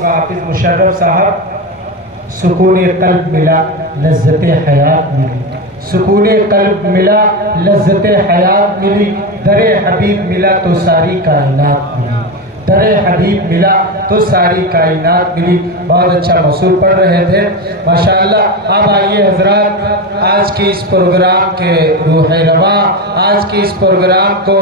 کہوں گا حافظ مشرف صاحب، سکون قلب ملا لذت حیات ملی، سکون قلب ملا لذت حیات ملی، در حبیب ملا تو ساری کائنات ملی، در حبیب ملا تو ساری کائنات ملی۔ بہت اچھا موصول پڑھ رہے تھے ماشاءاللہ۔ اب آئیے حضرات، آج کے اس پروگرام کے روح رواں، آج کے اس پروگرام کو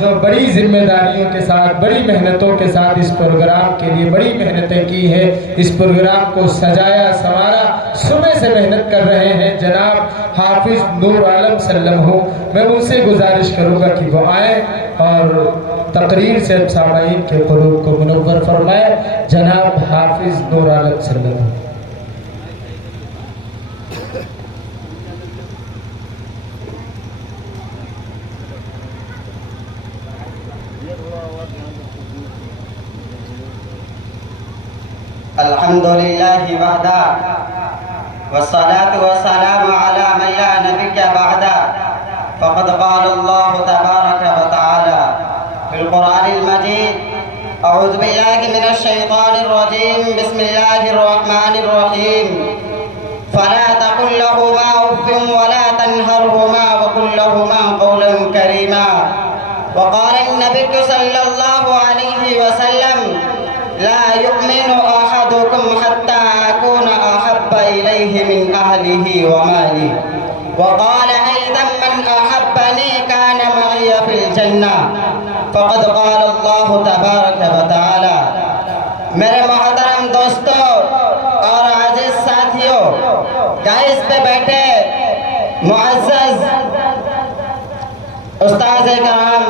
جو بڑی ذمہ داریوں کے ساتھ، بڑی محنتوں کے ساتھ اس پروگرام کے لیے بڑی محنتیں کی ہیں، اس پروگرام کو سجایا سنوارا، صبح سے محنت کر رہے ہیں جناب حافظ نور عالم سلم ہو۔ میں ان سے گزارش کروں گا کہ وہ آئیں اور تقریر سے سامعین کے قلوب کو منور فرمائے۔ جناب حافظ نور عالم سلم ہو۔ الحمدللہ وحدہ والصلاة والسلام علی من لا نبی بعدہ، فقد قال اللہ تبارک وتعالی فی القرآن المجید، اعوذ باللہ من الشیطان الرجیم، بسم اللہ الرحمن الرحیم، فلا تقل لهما اف ولا تنهرهما وقل لهما قولا کریما۔ وقال النبی صلی اللہ علیہ وسلم، لا يؤمن أحدكم حتى أكون أحب إليه من أهله وماله۔ وقال أيضا من أحبني كان معي في الجنة۔ فقد قال الله تبارك وتعالى۔ میرے محترم دوستو اور عزیز ساتھیوں، دائز پہ بیٹھے معزز استاذ کرام،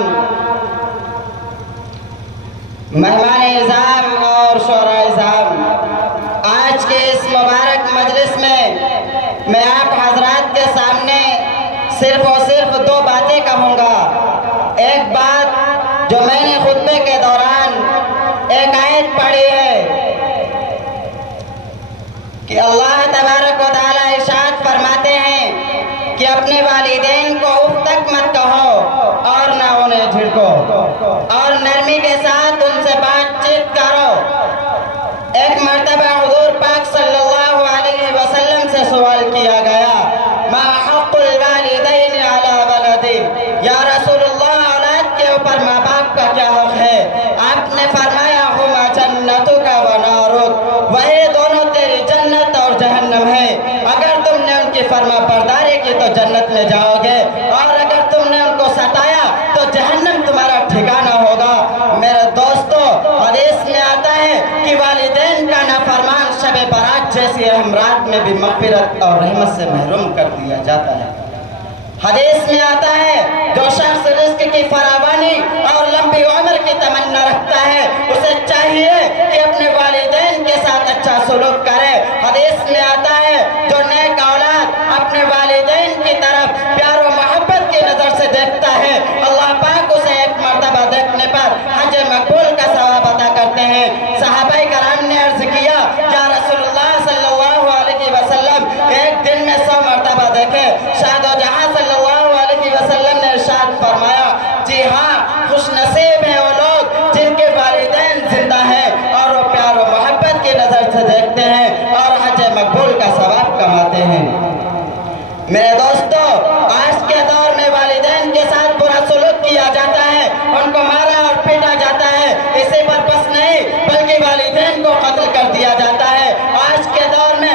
مہمان اعظام اور شعراء اعظام، آج کے اس مبارک مجلس میں آپ حضرات کے سامنے صرف اور صرف دو باتیں کہوں گا۔ ایک بات جو میں نے خطبے کے دوران ایک آیت پڑھی ہے کہ اللہ تبارک و تعالیٰ ارشاد فرماتے ہیں کہ اپنے والدین کو اف تک مت کہو اور نہ انہیں جھڑکو، اور نرمی کے ساتھ ان سے بات چیت کرو۔ ایک مرتبہ حضور پاک صلی اللہ علیہ وسلم سے سوال کیا گیا، ما حق الوالدین علی ولدی، یا رسول اللہ اولاد کے اوپر ماں باپ کا کیا حق ہے؟ آپ نے فرمایا، ہما جنتک و نارک، وہی دونوں تیری جنت اور جہنم ہے۔ اگر تم نے ان کی فرما برداری کی تو جنت میں جاؤ گے، اور اگر تم نے ان کو ستایا تو جہنم تمہارا ٹھکانہ ہوگا۔ میرے دوستو، حدیث میں آتا ہے کہ والدین کا نافرمان شب برات جیسی اہم رات میں بھی مغفرت اور رحمت سے محروم کر دیا جاتا ہے۔ حدیث میں آتا ہے، جو شخص رزق کی فراوانی اور لمبی عمر کی تمنا رکھتا ہے، اسے چاہیے کہ اپنے والدین کے ساتھ اچھا سلوک کرے۔ حدیث میں آتا ہے، جو نیک اولاد اپنے والدین کی طرف پیار و محبت کی نظر سے دیکھتا ہے، اللہ پاک اسے ایک مرتبہ دیکھنے پر حج مقبول کا ثواب عطا کرتے ہیں۔ صحابہ کرام نے عرض کیا، یا رسول اللہ صلی اللہ علیہ وسلم، ایک دن میں 100 مرتبہ دیکھے؟ شاد و جہاں صلی اللہ علیہ وسلم نے ارشاد فرمایا، جی ہاں، خوش نصیب ہیں وہ لوگ جن کے والدین زندہ ہیں اور وہ پیار و محبت کی نظر سے دیکھتے ہیں اور حج مقبول کا ثواب کماتے ہیں۔ میرے دوستو، آج کے دور میں والدین کے ساتھ برا سلوک کیا جاتا ہے، ان کو مارا اور پیٹا جاتا ہے، اسی پر بس نہیں بلکہ والدین کو قتل کر دیا جاتا ہے۔ آج کے دور میں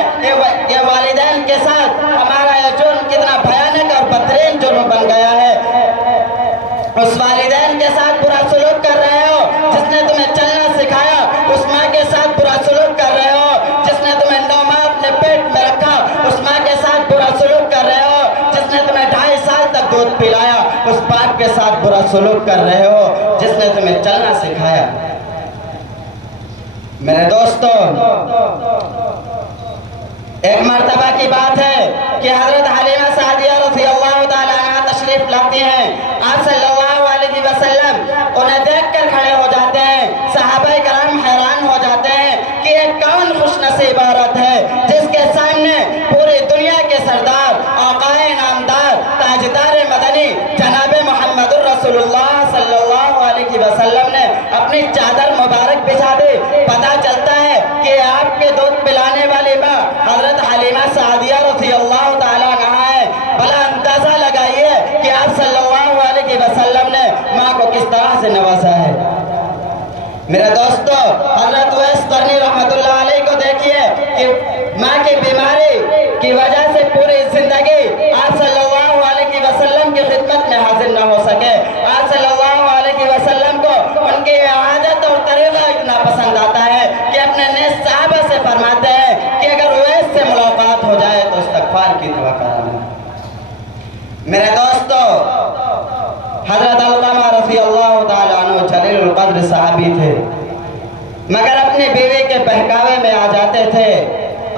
یہ والدین کے ساتھ ہمارا یہ جرم کتنا بھیانک اور بدترین جرم بن گیا ہے۔ اس والدین کے ساتھ برا سلوک کر رہے ہو جس نے تمہیں چلنا سکھایا، اس ماں کے ساتھ برا سلوک کر رہے ہو جس نے تمہیں 9 ماہ اپنے پیٹ میں رکھا، اس ماں کے ساتھ برا سلوک کر رہے ہو جس نے تمہیں 2.5 سال تک دودھ پلایا، اس باپ کے ساتھ برا سلوک کر رہے ہو جس نے تمہیں چلنا سکھایا۔ میرے دوستو، ایک مرتبہ کی بات ہے کہ حضرت حلیمہ سعدیہ رضی اللہ تعالیٰ عنہ تشریف لاتی ہیں۔ آپ صلی اللہ علیہ وسلم انہیں دیکھ کر کھڑے ہو جاتے ہیں۔ صحابہ کرام حیران ہو جاتے ہیں کہ یہ کون خوش نصیب عورت ہے جس کے سامنے پوری دنیا کے سردار، آقائے نامدار، تاجدار مدنی جناب محمد الرسول اللہ صلی اللہ علیہ وسلم نے اپنی چادر مبارک بچھا دی۔ پتہ چلتا ہے آپ کے دودھ پلانے والی ماں حضرت حلیمہ سعدیہ رضی اللہ تعالیٰ عنہا ہے. بھلا اندازہ لگائیے کہ آپ صلی اللہ علیہ وسلم نے ماں کو کس طرح سے نوازا ہے. میرے دوستو حضرت اویس قرنی رحمت اللہ علیہ کو دیکھیے کہ ماں کی بیماری کی وجہ سے پوری زندگی آپ صلی اللہ علیہ وسلم کی خدمت میں حاضر نہ ہو سکے. آپ صلی اللہ علیہ وسلم کو ان کی عادت اور طریقہ اتنا پسند آتا ہے کہ اپنے نیک صحابہ سے فرماتے ہیں کہ اگر اویس سے ملاقات ہو جائے تو استغفار کی دعا کرانا. میرے دوستو حضرت علقمہ رضی اللہ تعالیٰ عنہ جلیل القدر صحابی تھے، مگر اپنی بیوی کے بہکاوے میں آ جاتے تھے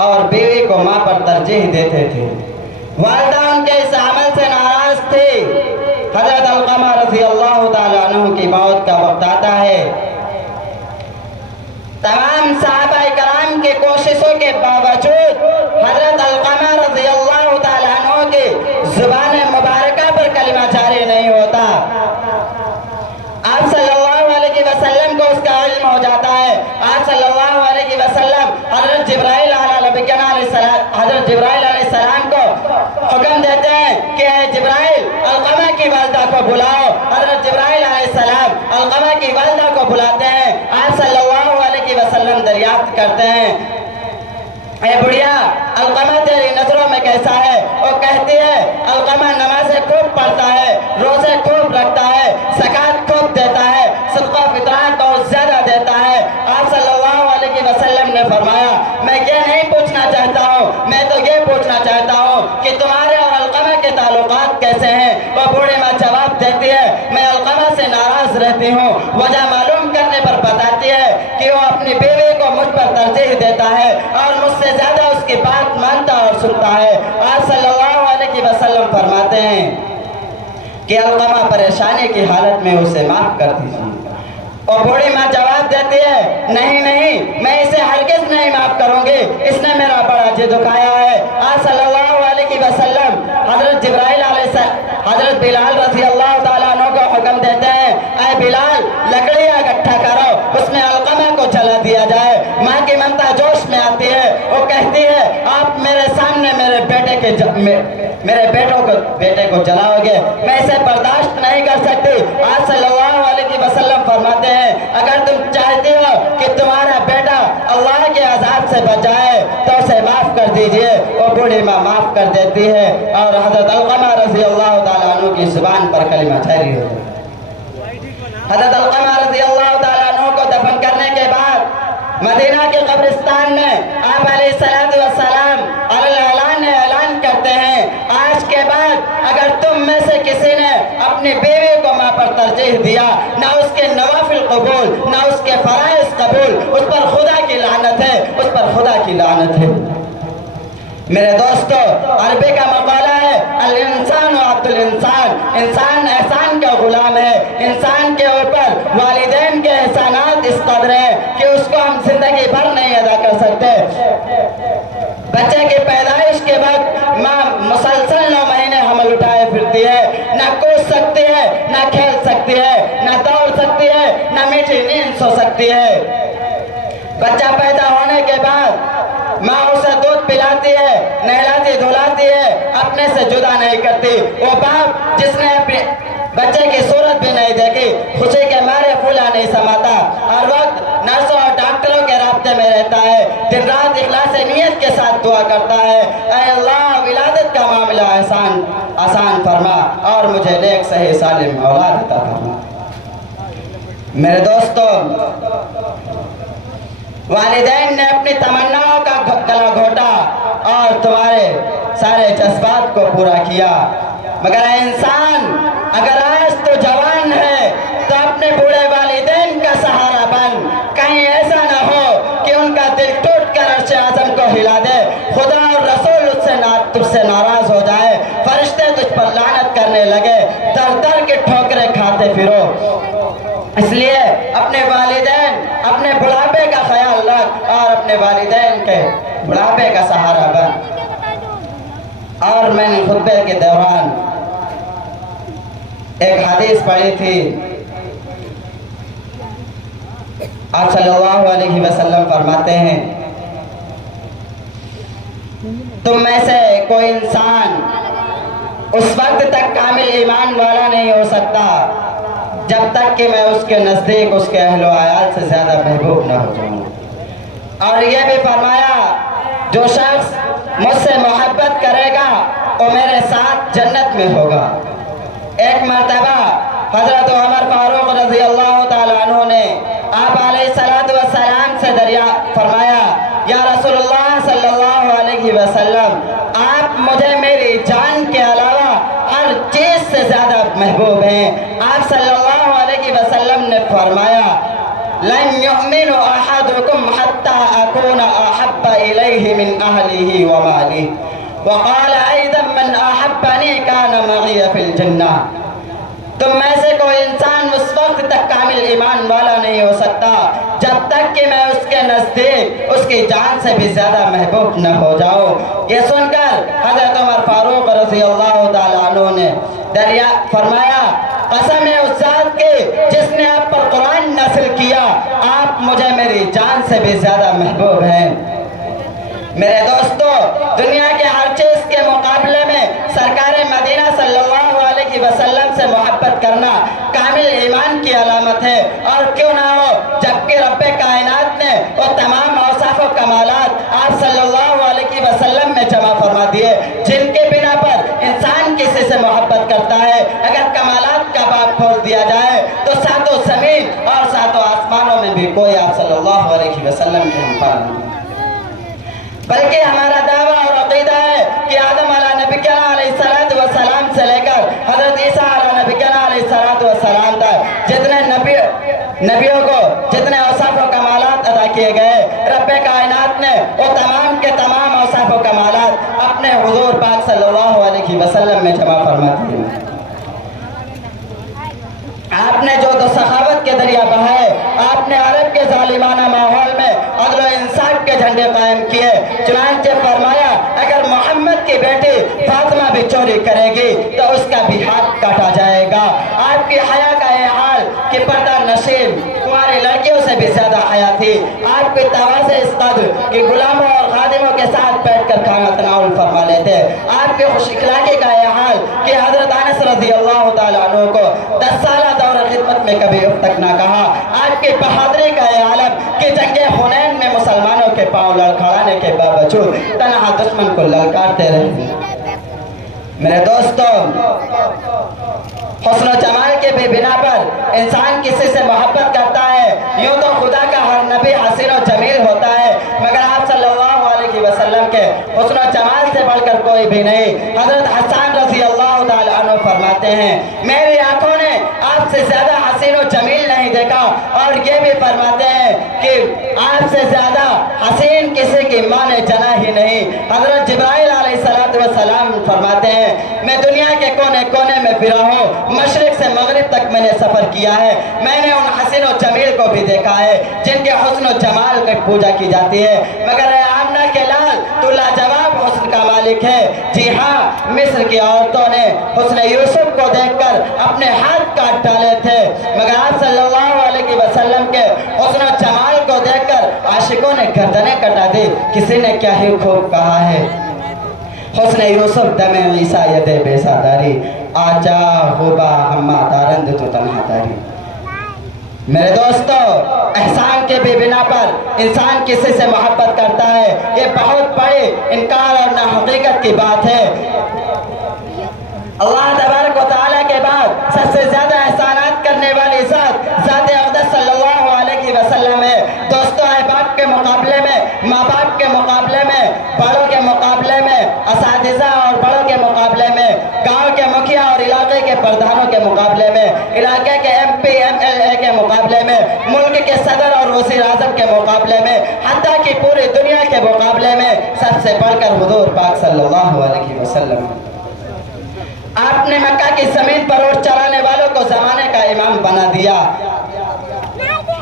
اور بیوی کو ماں پر ترجیح دیتے تھے. والدہ ان کے اس عمل سے ناراض تھی. حضرت علقمہ رضی اللہ تعالیٰ عنہ کی موت کا وقت آتا ہے. تمام صحابہ کرام کی کوششوں کے باوجود حضرت علقمہ رضی اللہ تعالیٰ عنہ کی زبان مبارکہ پر کلمہ جاری نہیں ہوتا. آپ صلی اللہ علیہ وسلم کو اس کا علم ہو جاتا ہے. آپ صلی اللہ علیہ وسلم حضرت جبرائیل علیہ السلام کو حکم دیتے ہیں کہ اے جبرائیل علقمہ کی والدہ کو بلاؤ. حضرت جبرائیل علیہ السلام علقمہ کی والدہ کو بلاتے ہیں. آپ صلی اللہ علیہ وسلم دریافت کرتے ہیں اے بڑھیا علقمہ تیری نظروں میں کیسا ہے؟ وہ کہتی ہے علقمہ نمازیں خوب پڑھتا ہے، روزے خوب رکھتا ہے، زکوٰۃ خوب دیتا ہے، صدقہ فطرات بہت زیادہ دیتا ہے. آپ صلی اللہ علیہ وسلم نے فرمایا میں یہ نہیں پوچھنا چاہتا ہوں، میں تو یہ پوچھنا چاہتا ہوں کہ تمہارے اور علقمہ کے تعلقات کیسے ہیں. وہ بوڑھی ماں جواب دیتی ہے میں علقمہ سے ناراض رہتی ہوں. وجہ معلوم کرنے پر بتاتی ہے کہ وہ اپنی بیوی کو مجھ پر ترجیح دیتا ہے اور مجھ سے زیادہ اس کی بات مانتا اور سنتا ہے. آپ صلی اللہ علیہ وسلم فرماتے ہیں کہ علقمہ پریشانی کی حالت میں اسے معاف کر دیجیے. اور بوڑھی ماں جواب دیتی ہے نہیں نہیں میں اسے ہرگز نہیں معاف کروں گی، اس نے میرا بڑا جی دکھایا ہے. آپ صلی اللہ علیہ وسلم حضرت جبرائیل حضرت بلال رضی اللہ تعالیٰ عنہ کو حکم دیتے ہیں اے بلال لکڑیاں اکٹھا کرو، اس میں علقمہ کو جلا دیا جائے. ماں کی ممتا جوش میں آتی ہے. وہ کہتی ہے آپ میرے سامنے میرے بیٹے کو جلاؤ گے، میں اسے برداشت نہیں کر سکتی. آپ صلی اللہ علیہ وسلم فرماتے ہیں اگر تم چاہتے ہو کہ تمہارا بیٹا اللہ کے عذاب سے بچ جائے تو اسے معاف کر دیجئے. وہ بوڑھی ماں معاف کر دیتی ہے اور حضرت علقمہ رضی اللہ تعالیٰ عنہ کی زبان پر کلمہ جاری ہو جائے. حضرت علقمہ رضی اللہ تعالیٰ عنہ کو دفن کرنے کے بعد مدینہ کے قبرستان میں آپ علیہ السلام اعلان کرتے ہیں آج کے بعد اگر تم میں سے کسی نے اپنی بیوی کو ماں پر ترجیح دیا، نہ اس کے نوافل قبول نہ اس کے فرائض قبول، اس پر خدا کی لعنت ہے، اس پر خدا کی لعنت ہے. میرے دوستو عربی کا مقالہ ہے الانسان عبد الانسان، انسان احسان کا غلام ہے. انسان کے اوپر والدین کے احسانات اس قدر ہیں کہ اس کو ہم زندگی بھر نہیں ادا کر سکتے. بچے کی پیدائش کے وقت ماں مسلسل 9 مہینے حمل اٹھائے پھرتی ہے، نہ کود سکتی ہے، نہ کھیل سکتی ہے، نہ دوڑ سکتی ہے، نہ میٹھی نیند سو سکتی ہے. بچہ پیدا ہونے کے بعد ماں اسے دودھ پلاتی ہے، نہلاتی دھلاتی ہے، اپنے سے جدا نہیں کرتی. وہ باپ جس نے اپنے بچے کی صورت بھی نہیں دیکھی خوشی کے مارے پھولا نہیں سماتا، ہر وقت نرسوں اور ڈاکٹروں کے رابطے میں رہتا ہے، دن رات اخلاص نیت کے ساتھ دعا کرتا ہے اے اللہ ولادت کا معاملہ آسان فرما اور مجھے نیک صحیح سالم اولاد عطا فرما. میرے دوستو والدین نے اپنی تمناؤں کا گلا گھوٹا اور تمہارے سارے جذبات کو پورا کیا، مگر انسان اگر آج تو جوان ہے تو اپنے بوڑھے والدین کا سہارا بن. کہیں ایسا نہ ہو کہ ان کا دل ٹوٹ کر عرش اعظم کو ہلا دے، خدا اور رسول تجھ سے ناراض ہو جائے، فرشتے تجھ پر لعنت کرنے لگے، در در کے ٹھوکریں کھاتے پھرو. اس لیے اپنے والدین اپنے بڑھاپے کا خیال رکھ اور اپنے والدین کے بڑھاپے کا سہارا بن. اور میں نے خطبے کے دوران ایک حدیث پڑھی تھی. آپ صلی اللہ علیہ وسلم فرماتے ہیں तुम में से कोई इंसान उस वक्त तक कामिल ईमान वाला नहीं हो सकता जब तक कि मैं उसके नज़दीक उसके अहलो आयाल से ज़्यादा महबूब न हो जाऊँ। और ये भी फरमाया, जो शख्स मुझसे मोहब्बत करेगा वो मेरे साथ जन्नत में होगा। एक मर्तबा हज़रत उमर फारूक रज़ी अल्लाह ताला अन्हु ने आप अलैहिस्सलातु वस्सलाम से फरमाया, या रसूलुल्लाह सल्लल्लाहु अलैहि वसल्लम, आप मुझे मेरी जान के अलावा हर चीज़ से ज़्यादा महबूब हैं। आप सल्लल्लाहु अलैहि वसल्लम ने फरमाया, लन युमिनु अहदुकुम हत्ता अकूना अहब्बा इलैहि मिन अहलिही व मालिही व क़ाल अयदन मन अहब्बनी कान मग़िय फिल जन्नह। तुम में से कोई इंसान उस वक्त तक कामिल ईमान वाला नहीं हो सकता जब तक कि मैं उसके नज़दीक उसकी जान से भी ज़्यादा महबूब न हो जाऊँ। ये सुनकर हज़रत उमर फारूक रज़ी अल्लाह ताला अन्हु ने फरमाया, कसम है उस ज़ात की जिसने आप पर कुरान नाज़िल किया, आप मुझे मेरी जान से भी ज़्यादा महबूब हैं। मेरे दोस्तों, दुनिया के हर चीज़ के मुकाबले में सरकार मदीना सल्लल्लाहु अलैहि वसल्लम से मोहब्बत करना कामिल ईमान की अलामत है। और क्यों ना हो, जबकि रब्बे कायनात ने वो तमाम औसाफ व कमालात आप सल्लल्लाहु अलैहि वसल्लम में जमा फरमा दिए जिनके बिना पर इंसान किसी से मोहब्बत करता है। अगर कमालात का बाब खोल दिया जाए तो सातों ज़मीन और सातों आसमानों में भी कोई आप सल्लल्लाहु अलैहि वसल्लम के हमपार नहीं। बल्कि हमारा दावा और अक़ीदा है कि आदम अलैहिस्सलातु वस्सलाम से लेकर हज़रत ईसा अलैहिस्सलाम तक जितने नबियों को जितने औसाफ व कमालात अदा किए गए, रब्बे कायनात ने वो तमाम के तमाम औसाफ व कमालात अपने हुज़ूर पाक सल्लल्लाहु अलैहि वसल्लम में जमा फरमा दिए। आपने जो तो सखावत के दरिया बहाए, आपने अरब के जालिमाना माहौल में अदल व इंसाफ के झंडे कायम किए। चुनांचे फरमाया, अगर मोहम्मद की बेटी फातिमा भी चोरी करेगी तो उसका भी हाथ काटा जाएगा। आपकी हया का ये हाल कि पर्दा नशीब कुंवारी लड़कियों से भी ज्यादा हया थी। आपकी तवाज़े इस कदर कि गुलामों और खादिमों के साथ बैठकर खाना तनाउल फरमा लेते। आपके खुश इखलाकी का ये हाल कि हज़रत अनस रज़ी अल्लाह ताला अन्हु को 10 साल दौर खिदमत में कभी उफ तक ना कहा। आपकी बहादुरी का ये आलम कि जंगे हुनैन में मुसलमानों के पांव लड़खड़ाने के बावजूद तन्हा दुश्मन को ललकारते रहे। मेरे दोस्तों, हुस्न जमाल के भी बिना पर इंसान किसी से मोहब्बत करता है। यूँ तो खुदा का हर नबी हसीन और जमील होता है, मगर आप सल्लल्लाहु अलैहि वसल्लम के हुस्न जमाल से बढ़कर कोई भी नहीं। हज़रत हसन रज़ी अल्लाह ताला अन्हु फरमाते हैं, मेरी आंखों ने आपसे ज़्यादा हसीन और जमील नहीं देखा। और ये भी फरमाते हैं कि आपसे ज़्यादा हसीन किसी की माँ ने जना ही नहीं। हज़रत जिब्राइल अलैहिस्सलातु वस्सलाम फरमाते हैं, मैं दुनिया के कोने कोने में फिरा हूँ, मशरिक से मगरिब तक मैंने सफ़र किया है। मैंने उन हसीन और जमील को भी देखा है जिनके हुस्न और जमाल की पूजा की जाती है, मगर आमना के लाल तो लाजवाब हुस्न का मालिक है। जी हाँ, मिस्र की औरतों ने हुस्न यूसुफ को देखकर अपने हाथ काट डाले थे, मगर आप सल्लल्लाहु अलैहि वसल्लम के हुस्न और जमाल को देखकर आशिकों ने गर्दनें कटा दी। किसी ने क्या ही खूब कहा है, हुस्न यूसुफ दमे ईसा यदे बेसादारी आजा होबा हम्मा तारंद तो तन्हा तारी। मेरे दोस्तों, एहसान के भी बिना पर इंसान किसी से मोहब्बत करता है, ये बहुत बड़ी इनकार और नाहकीकत की बात है। अल्लाह तबारक व तआला के बाद सबसे ज्यादा एहसानात करने वाली ज़ात अक़दस सल्लल्लाहु अलैहि वसल्लम है। दोस्तों, अहबाब के मुकाबले में, माँ बाप के मुकाबले में, बड़ों के मुकाबले में, असातिज़ा और बड़ों के मुकाबले में, गांव के मुखिया और इलाके के प्रधानों के मुकाबले में, इलाके के MP MLA के मुकाबले में, मुल्क के सदर और वज़ीर आज़म के मुकाबले में, हत्ता कि पूरी दुनिया के मुकाबले में सबसे बढ़कर हुज़ूर पाक सल्लल्लाहु अलैहि वसल्लम। आपने मक्का की ज़मीन पर ऊँट चलाने वालों को ज़माने का इमाम बना दिया।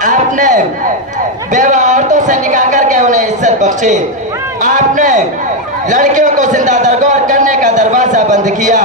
आपने बेवा औरतों से निकाह करके उन्हें इज्जत बख्शी। आपने लड़कियों को जिंदा दरगोर करने का दरवाजा बंद किया।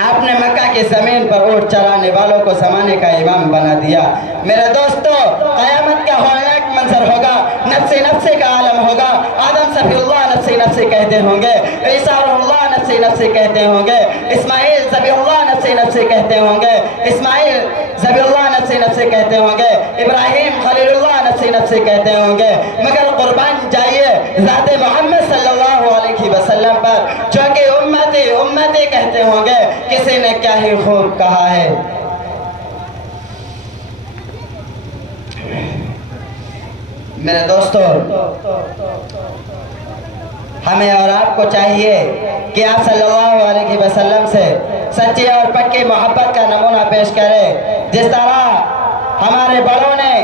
आपने मक्का की ज़मीन पर ऊँट चलाने वालों को ज़माने का इमाम बना दिया। मेरे दोस्तों, क़यामत का होलनाक मंजर होगा, नफ्सी नफ्सी का आलम होगा। आदम सफीउल्लाह नफ्सी नफ्सी कहते होंगे, ईसा रूहुल्लाह नफ्सी नफ्सी कहते होंगे, इस्माइल ज़बीहुल्लाह नफ्सी नफ्सी कहते होंगे, इस्माइल ज़बीहुल्लाह नफ्सी नफ्सी कहते होंगे, इब्राहिम खलीलुल्लाह नफ्सी नफ्सी कहते होंगे। मगर कुर्बान जाइए ज़ाते मोहम्मद सल्लल्लाहु अलैहि वसल्लम पर, जो कि उम्मती उम्मती कहते होंगे। किसी ने क्या ही खूब कहा है। मेरे दोस्तों, हमें और आपको चाहिए कि आप सल्लल्लाहु अलैहि वसल्लम से सच्ची और पक्की मोहब्बत का नमूना पेश करें। जिस तरह हमारे बड़ों ने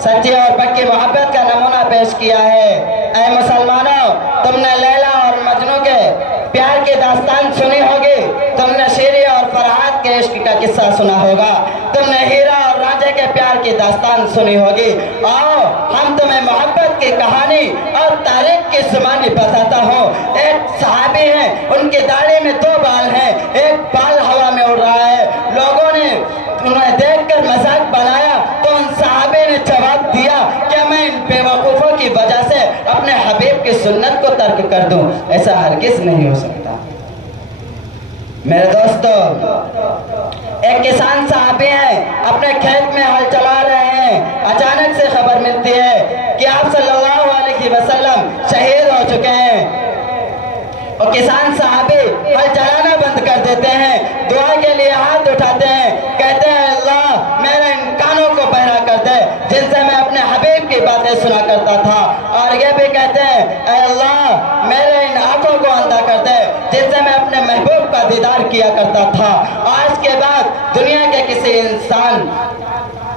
सच्ची और पक्की मोहब्बत का नमूना पेश किया है। ऐ मुसलमानों, तुमने लैला और मजनू के प्यार की दास्तान सुनी होगी, तुमने शीरी और फरहाद के इश्क का किस्सा सुना होगा, तुमने हीरा और रांझे के प्यार की दास्तान सुनी होगी। आओ हम तुम्हें मोहब्बत की कहानी और तारीख की जुबानी बताता हूँ। एक सहाबी हैं, उनकी दाढ़ी में 2 बाल हैं, एक बाल हवा में उड़ रहा है। लोगों ने उन्हें देखकर मजाक बनाया तो उन सहाबे ने जवाब दिया, क्या मैं इन बेवकूफ़ों की वजह से अपने हबीब की सुन्नत को तर्क कर दूं? ऐसा हरगिज़ नहीं हो सकता। मेरे दोस्तों, एक किसान सहाबी हैं, अपने खेत में हल चला रहे हैं। अचानक से खबर मिलती है कि आप सल्लल्लाहु अलैहि वसल्लम शहीद हो चुके हैं। और किसान साहबी हल चलाना बंद कर देते हैं, दुआ के लिए हाथ उठाते हैं, कहते हैं अल्लाह मेरे इन कानों को बहरा कर दे जिनसे मैं अपने हबीब की बातें सुना करता था। और ये भी कहते हैं ऐ अल्लाह मेरे इन आंखों को अंधा कर दे जिनसे मैं अपने महबूब का दीदार किया करता था। आज के बाद दुनिया के किसी इंसान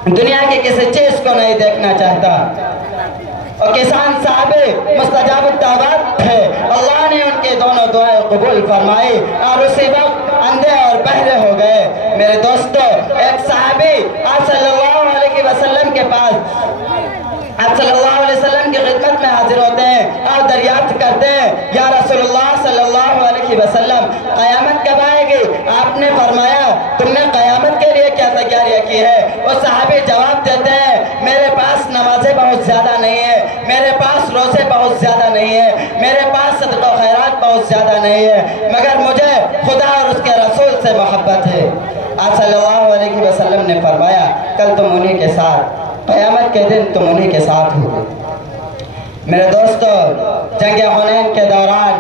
दुनिया की किसी चीज को नहीं देखना चाहता। और किसान साहबे मुस्तजाब दावत थे, अल्लाह ने उनके दोनों दुआएं कबूल फरमाई और उसी वक्त अंधे और बहरे हो गए। मेरे दोस्तों, एक साहबी आप सल्लल्लाहु अलैहि वसल्लम के पास, आप सल्लल्लाहु अलैहि वसल्लम की खिदमत में हाजिर होते हैं और दरियाफ्त करते हैं, या रसूलुल्लाह सल्लल्लाहु अलैहि वसल्लम क़यामत कब आएगी? आपने फरमाया तुमने क़यामत के लिए क्या तैयारियां की है? वो सहाबी जवाब देते हैं मेरे पास नमाजें बहुत ज़्यादा नहीं है, मेरे पास रोज़े बहुत ज़्यादा नहीं है, मेरे पास सदका खैरात बहुत ज़्यादा नहीं है, मगर मुझे खुदा और उसके रसूल से मोहब्बत है। आप सल्लल्लाहु अलैहि वसल्लम ने फरमाया कल तुम उन्हीं के साथ, क़यामत के दिन तुम उन्हीं के साथ हो। मेरे दोस्तों, जंग हुनैन के दौरान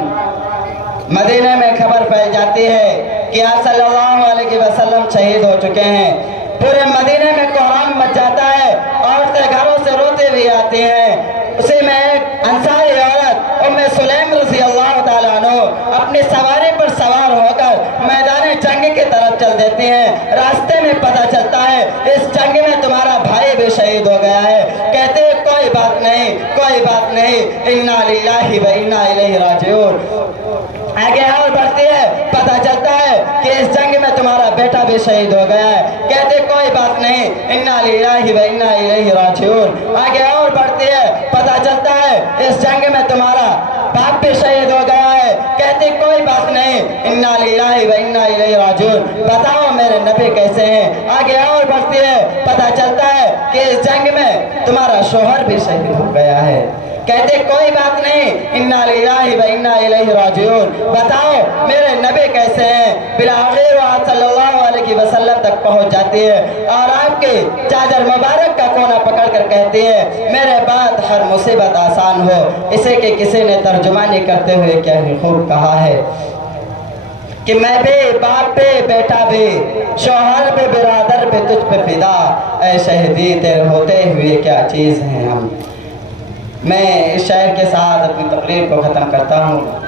मदीने में खबर फैल जाती है कि आप सल्लल्लाहु अलैहि वसल्लम शहीद हो चुके हैं। पूरे मदीने में कोहराम मच जाता है, औरतें घरों से रोते हुए आती हैं। उसी में एक अंसारी औरत उम्मे सुलैम रज़ी अल्लाह ताला अन्हु अपनी सवारी पर सवार होकर मैदान जंग की तरफ चल देती हैं। रास्ते में पता चलता है इस जंग में तुम्हारा भाई भी शहीद हो गया है। कहते हैं कोई बात नहीं, कोई बात नहीं, इन्ना लिल्लाहि व इन्ना इलैहि राजिऊन। आगे और बढ़ती है, पता चलता है कि इस जंग में तुम्हारा बेटा भी शहीद हो गया है। कहते कोई बात नहीं, इन्ना लिल्लाहि व इन्ना इलैहि राजिऊन। आगे और बढ़ती है, पता चलता है इस जंग में तुम्हारा बाप भी शहीद हो गया है। कहते कोई बात नहीं, इन्ना लिल्लाहि व इन्ना इलैहि राजिऊन। बताओ मेरे नबी कैसे हैं? आगे और बढ़ती है, पता चलता है कि इस जंग में तुम्हारा शोहर भी शहीद हो गया है। कहते कोई बात नहीं, इन्ना लिल्लाहि व इन्ना इलैहि राजिऊन। बताओ मेरे नबी कैसे हैं? फिर आखिर वो सल्लल्लाहु अलैहि वसल्लम तक पहुंच जाती है और आपके चादर मुबारक का कोना पकड़कर कहती है मेरे बाद हर मुसीबत आसान हो। इसे के किसी ने तर्जुमानी करते हुए क्या ही खूब कहा है कि मैं भी बाप पे बेटा भी, शौहर पे बिरादर पे तुझ पे फिदा, ऐ शहीदी तेरे होते हुए क्या चीज़ हैं हम। मैं इस शायर के साथ अपनी तकरीर को ख़त्म करता हूँ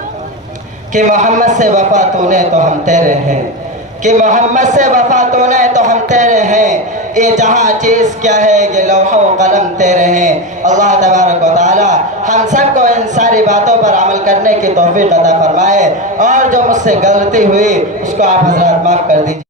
कि मोहम्मद से वफ़ा तूने तो हम तेरे हैं, कि मोहम्मद से वफ़ा तूने तो हम तेरे हैं, ये जहाँ चीज़ क्या है ये लौह व कलम तेरे हैं। अल्लाह तबारक व तआला हम सबको इन सारी बातों पर अमल करने की तौफीक अता फरमाए और जो मुझसे गलती हुई उसको आप हज़रात माफ़ कर दीजिए।